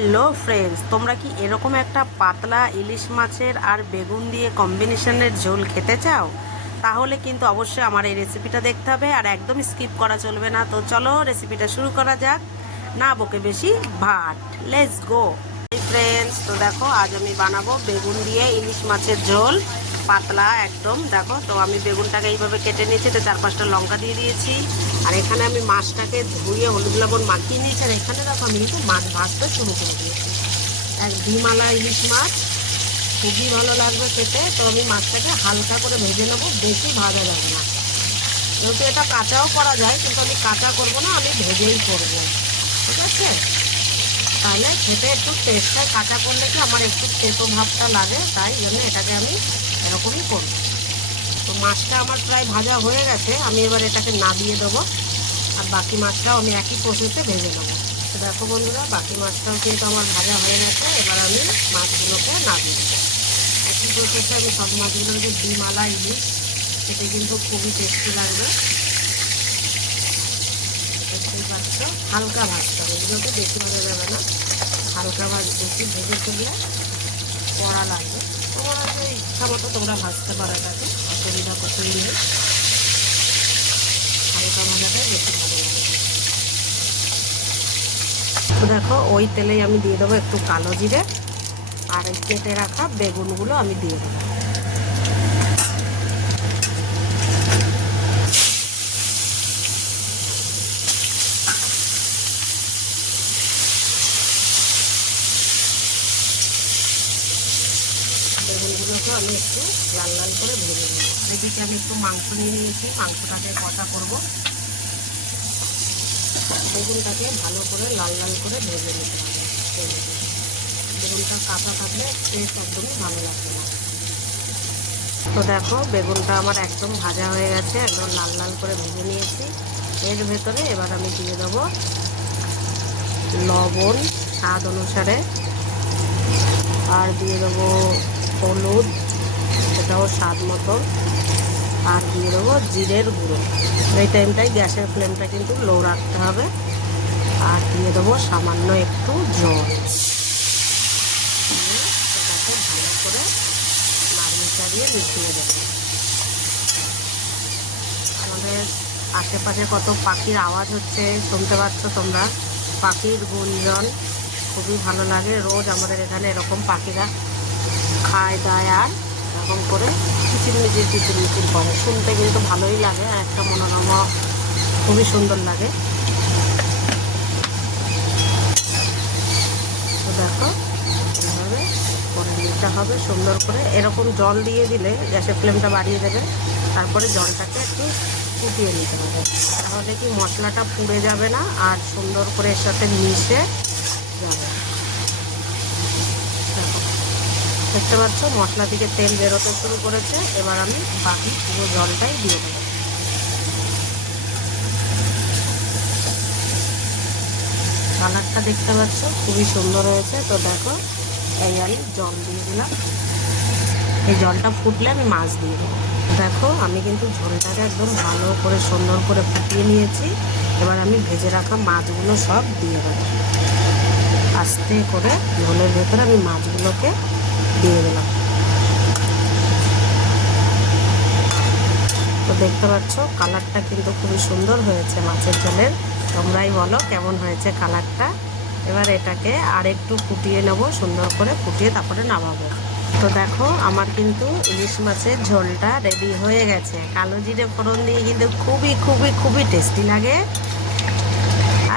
Hello friends, তোমরা কি এরকম একটা পাতলা ইলিশ মাছের আর বেগুন দিয়ে কম্বিনেশনের ঝোল খেতে চাও? তাহলে কিন্তু অবশ্যই আমার এই রেসিপিটা দেখতে হবে আর একদম স্কিপ করা চলবে না। তো চলো রেসিপিটা শুরু করা যাক, না বকে বেশি ভাট, লেটস গো। ফ্রেন্ডস, তো দেখো আজ আমি বানাবো বেগুন দিয়ে ইলিশ মাছের ঝোল, পাতলা একদম। দেখো, তো আমি বেগুনটাকে এইভাবে কেটে নিয়েছি, তো 4-5টা লঙ্কা দিয়ে দিয়েছি। আর এখানে আমি মাছটাকে ধুয়ে হলুদ লবণ মাখিয়ে নিয়েছি। আর এখানে দেখো আমি কিন্তু মাছ ভাজতে শুরু করে দিয়েছি। এক ডিমালা ইলিশ মাছ, খুবই ভালো লাগবে খেতে। তো আমি মাছটাকে হালকা করে ভেজে নেবো, বেশি ভাজা যাবে না। যেহেতু এটা কাঁচাও করা যায়, কিন্তু আমি কাঁচা করবো না, আমি ভেজেই করবো, ঠিক আছে? তাহলে খেতে একটু টেস্ট হয়। কাঁচা করলে কি আমার একটু তেতো ভাবটা লাগে, তাই জন্য এটাকে আমি এরকমই করব। তো মাছটা আমার প্রায় ভাজা হয়ে গেছে, আমি এবার এটাকে নামিয়ে দেবো। আর বাকি মাছটাও আমি একই প্রসেসে ভেজে নেবো। তো দেখো বন্ধুরা, বাকি মাছটাও কিন্তু আমার ভাজা হয়ে গেছে। এবার আমি মাছগুলোকে নামিয়ে দেবো। একই প্রসেসে আমি সব মাছগুলোকে ডিমালা ইলিশ, খেতে কিন্তু খুবই টেস্টি লাগবে। দেখতেই পাচ্ছ, হালকা ভাজতে হবে, এগুলোকে বেশি ভাজা যাবে না। হালকা বেশি ভেজে তুললে কড়া লাগবে। তোমার যে ইচ্ছা মতো তোমরা ভাজতে পারো, এটাকে অসুবিধা করতে দিলে হালকা ভাজাটাই বেশি ভালো লাগবে। তো দেখো, ওই তেলেই আমি দিয়ে দেবো একটু কালো জিরে, আর এই কেটে রাখা বেগুনগুলো আমি দিয়ে দেবো। বেগুনগুলোকে আমি একটু লাল লাল করে ভেজে নেব। এদিকে আমি একটু মাংস নিয়ে নিয়েছি, মাংসটাকে কষা করব। বেগুনটাকে ভালো করে লাল লাল করে ভেজে নিতে হবে। বেগুনটা কাঁচা থাকলে টেস্ট একদমই ভালো লাগবে না। তো দেখো, বেগুনটা আমার একদম ভাজা হয়ে গেছে, একদম লাল লাল করে ভেজে নিয়েছি। এর ভেতরে এবার আমি দিয়ে দেবো লবণ স্বাদ অনুসারে, আর দিয়ে দেবো হলুদ, সেটাও স্বাদ মতো, আর দিয়ে দেবো জিরের গুঁড়ো। এই টাইমটাই গ্যাসের ফ্লেমটা কিন্তু লো রাখতে হবে। আর দিয়ে দেবো সামান্য একটু জল। সেটাকে ভালো করে নাড়িয়ে চাড়িয়ে মিশিয়ে দেবো। আমাদের আশেপাশে কত পাখির আওয়াজ হচ্ছে, শুনতে পাচ্ছ তোমরা? পাখির গুঞ্জন খুবই ভালো লাগে। রোজ আমাদের এখানে এরকম পাখিরা খায় দায় আর এরকম করে কিচিরমিচির করে, শুনতে কিন্তু ভালোই লাগে। আর একটা মনোরমা, খুবই সুন্দর লাগে। তো দেখো, এইভাবে করে নিতে হবে সুন্দর করে। এরকম জল দিয়ে দিলে গ্যাসের ফ্লেমটা বাড়িয়ে দেবে, তারপরে জলটাকে একটু ফুটিয়ে নিতে হবে। তাহলে কি মশলাটা পুড়ে যাবে না, আর সুন্দর করে এর সাথে মিশে যাবে। দেখো, দেখতে পাচ্ছ মশলা থেকে তেল বেরোতে শুরু করেছে। এবার আমি বাকি পুরো জলটাই দিয়ে দেবো। কালারটা দেখতে পাচ্ছ খুবই সুন্দর হয়েছে। তো দেখো, এই আমি জল দিয়ে দিলাম। এই জলটা ফুটলে আমি মাছ দিয়ে দেবো। দেখো, আমি কিন্তু ঝোলটাকে একদম ভালো করে সুন্দর করে ফুটিয়ে নিয়েছি। এবার আমি ভেজে রাখা মাছগুলো সব দিয়ে দেবো। আস্তে করে ঝোলের ভেতরে আমি মাছগুলোকে দিয়ে দিলাম। তো দেখতে পাচ্ছ কালারটা কিন্তু খুবই সুন্দর হয়েছে মাছের ঝোলের। তোমরাই বলো কেমন হয়েছে কালারটা। এবার এটাকে আর একটু ফুটিয়ে নেব, সুন্দর করে ফুটিয়ে তারপরে নামাবো। তো দেখো, আমার কিন্তু ইলিশ মাছের ঝোলটা রেডি হয়ে গেছে। কালো জিরে ফোড়ন দিয়ে কিন্তু খুবই খুবই খুবই টেস্টি লাগে।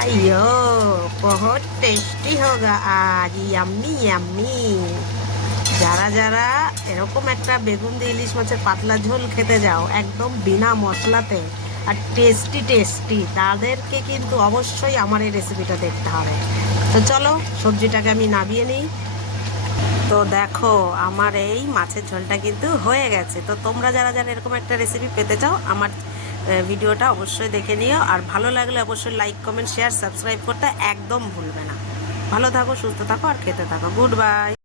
আইয়ো, বহুত টেস্টি হোগা আজ, ইয়াম্মি ইয়াম্মি। যারা যারা এরকম একটা বেগুন দিয়ে ইলিশ মাছের পাতলা ঝোল খেতে যাও একদম বিনা মশলাতে আর টেস্টি টেস্টি, তাদেরকে কিন্তু অবশ্যই আমার এই রেসিপিটা দেখতে হবে। তো চলো সবজিটাকে আমি নামিয়ে নিই। তো দেখো, আমার এই মাছের ঝোলটা কিন্তু হয়ে গেছে। তো তোমরা যারা যারা এরকম একটা রেসিপি পেতে চাও, আমার ভিডিওটা অবশ্যই দেখে নিও। আর ভালো লাগলে অবশ্যই লাইক, কমেন্ট, শেয়ার, সাবস্ক্রাইব করতে একদম ভুলবে না। ভালো থাকো, সুস্থ থাকো আর খেতে থাকো। Good bye.